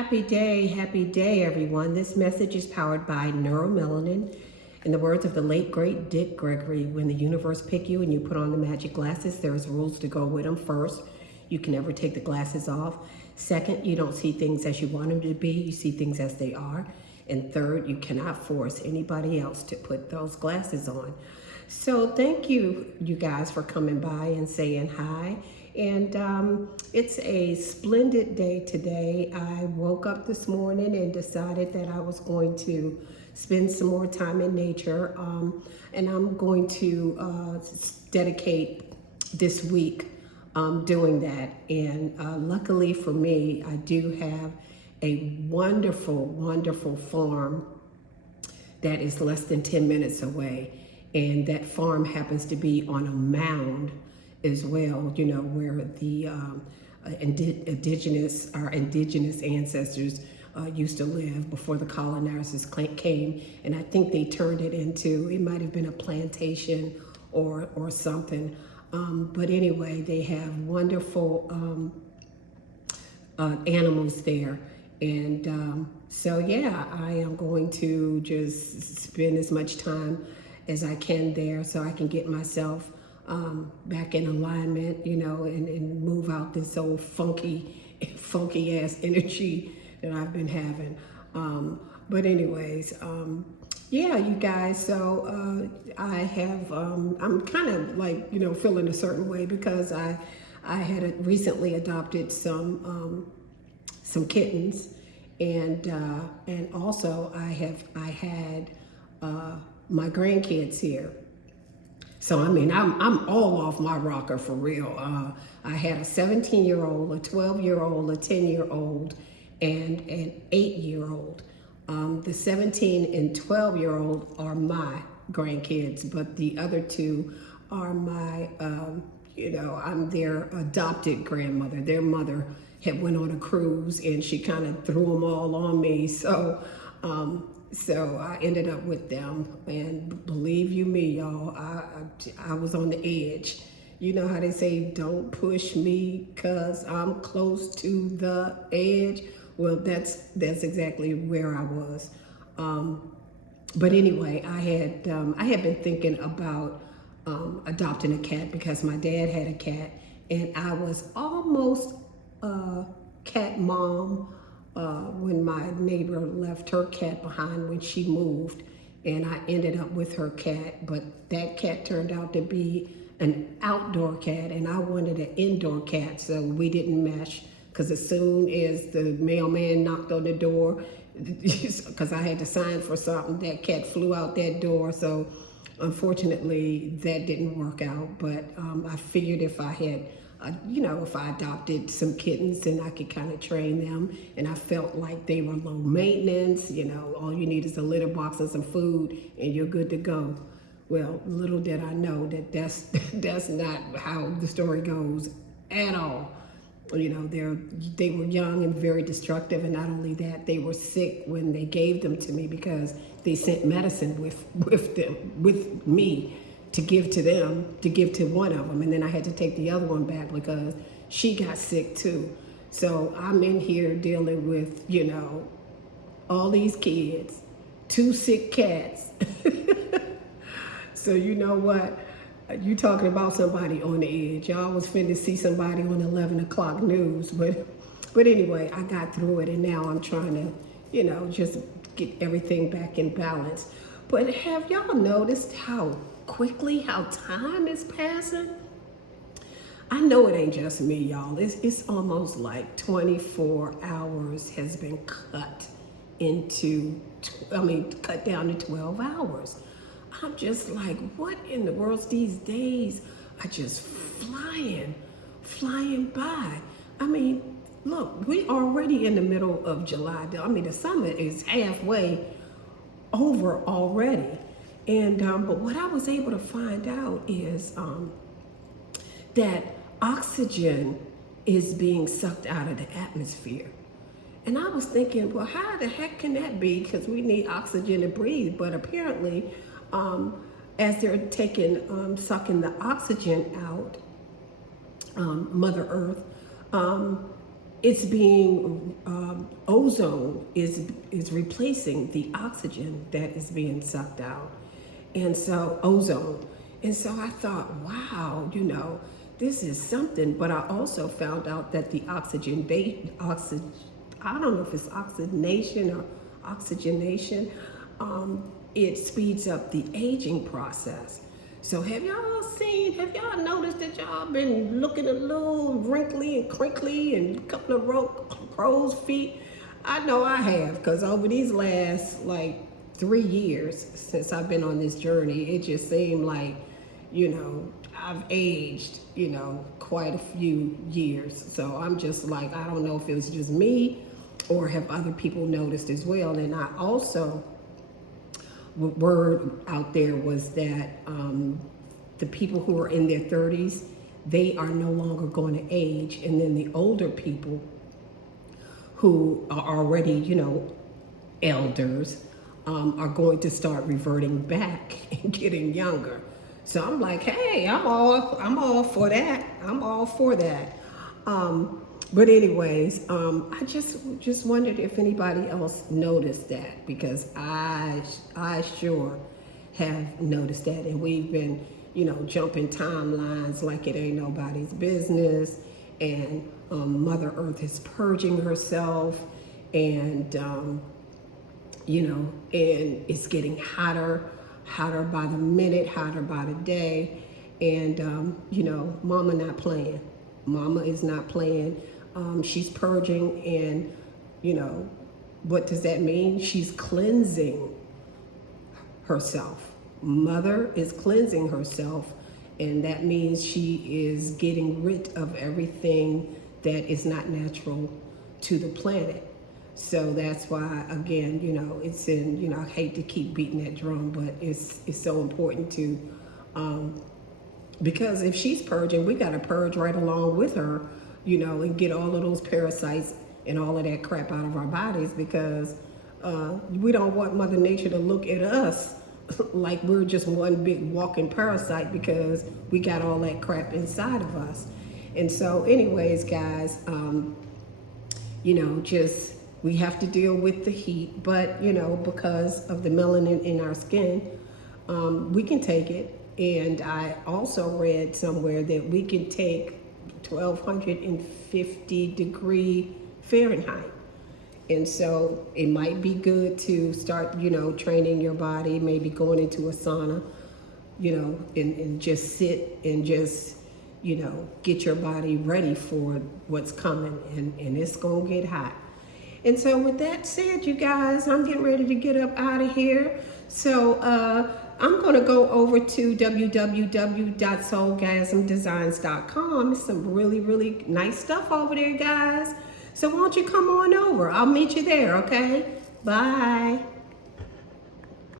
Happy day, everyone. This message is powered by neuromelanin. In the words of the late, great Dick Gregory, when the universe pick you and you put on the magic glasses, there's rules to go with them. First, you can never take the glasses off. Second, you don't see things as you want them to be. You see things as they are. And third, you cannot force anybody else to put those glasses on. So thank you guys, for coming by and saying hi. And it's a splendid day today. I woke up this morning and decided that I was going to spend some more time in nature. And I'm going to dedicate this week doing that. And luckily for me, I do have a wonderful, wonderful farm that is less than 10 minutes away. And that farm happens to be on a mound as well, you know, where the our indigenous ancestors used to live before the colonizers came. And I think they turned it into, it might have been a plantation or something. But anyway, they have wonderful animals there. And so, yeah, I am going to just spend as much time as I can there so I can get myself back in alignment, you know, and move out this old funky ass energy that I've been having. But anyways, yeah, you guys, so I have, I'm kind of like, you know, feeling a certain way because I had recently adopted some kittens, and also I had my grandkids here. So, I mean, I'm all off my rocker for real. I had a 17-year-old, a 12-year-old, a 10-year-old, and an 8-year-old. The 17 and 12-year-old are my grandkids, but the other two are my, you know, I'm their adopted grandmother. Their mother had went on a cruise and she kind of threw them all on me. So I ended up with them, and believe you me, y'all, I was on the edge. You know how they say, don't push me because I'm close to the edge? Well, that's exactly where I was. But anyway, I had been thinking about adopting a cat because my dad had a cat, and I was almost a cat mom when my neighbor left her cat behind when she moved, and I ended up with her cat. But that cat turned out to be an outdoor cat, and I wanted an indoor cat, so we didn't mesh. Because as soon as the mailman knocked on the door, because I had to sign for something, that cat flew out that door. So unfortunately, that didn't work out. But I figured if I had you know, if I adopted some kittens, then I could kind of train them, and I felt like they were low maintenance. You know, all you need is a litter box and some food, and you're good to go. Well, little did I know that that's not how the story goes at all. You know, they were young and very destructive, and not only that, they were sick when they gave them to me because they sent medicine with me to give to them, to give to one of them. And then I had to take the other one back because she got sick too. So I'm in here dealing with, you know, all these kids, 2 sick cats. So you know what? You talking about somebody on the edge. Y'all was finna see somebody on 11 o'clock news. But anyway, I got through it, and now I'm trying to, you know, just get everything back in balance. But have y'all noticed how quickly how time is passing? I know it ain't just me, y'all. It's almost like 24 hours has been cut down to 12 hours. I'm just like, what in the world? These days are just flying by. I mean, look, we already in the middle of July. I mean, the summer is halfway over already. And but what I was able to find out is that oxygen is being sucked out of the atmosphere. And I was thinking, well, how the heck can that be? Because we need oxygen to breathe. But apparently, as they're sucking the oxygen out, Mother Earth, it's being ozone is replacing the oxygen that is being sucked out, and so ozone. And so I thought, wow, this is something. But I also found out that the I don't know if it's oxygenation or oxygenation, it speeds up the aging process. So have y'all noticed that y'all been looking a little wrinkly and crinkly and a couple of crow's feet? I know I have, because over these last like 3 years since I've been on this journey, it just seemed like, I've aged, quite a few years. So I'm just like, I don't know if it was just me or have other people noticed as well. And I also, word out there was that the people who are in their 30s, they are no longer going to age. And then the older people who are already, elders, are going to start reverting back and getting younger. So I'm like, hey, I'm all for that. I'm all for that. But anyways, I just wondered if anybody else noticed that, because I sure have noticed that, and we've been, jumping timelines like it ain't nobody's business, and Mother Earth is purging herself, and and it's getting hotter by the minute, hotter by the day, and Mama not playing. Mama is not playing. She's purging, and what does that mean? She's cleansing herself. Mother is cleansing herself, and that means she is getting rid of everything that is not natural to the planet. So that's why, again, it's in, I hate to keep beating that drum, but it's so important to, because if she's purging, we got to purge right along with her, and get all of those parasites and all of that crap out of our bodies, because we don't want Mother Nature to look at us like we're just one big walking parasite, because we got all that crap inside of us. And so anyways, guys, just we have to deal with the heat, but because of the melanin in our skin, we can take it. And I also read somewhere that we can take 1250 degree Fahrenheit. And so it might be good to start, training your body, maybe going into a sauna, and just sit and just, get your body ready for what's coming. And it's going to get hot. And so with that said, you guys, I'm getting ready to get up out of here. So I'm going to go over to www.soulgasmdesigns.com. There's some really, really nice stuff over there, guys. So why don't you come on over? I'll meet you there, okay? Bye.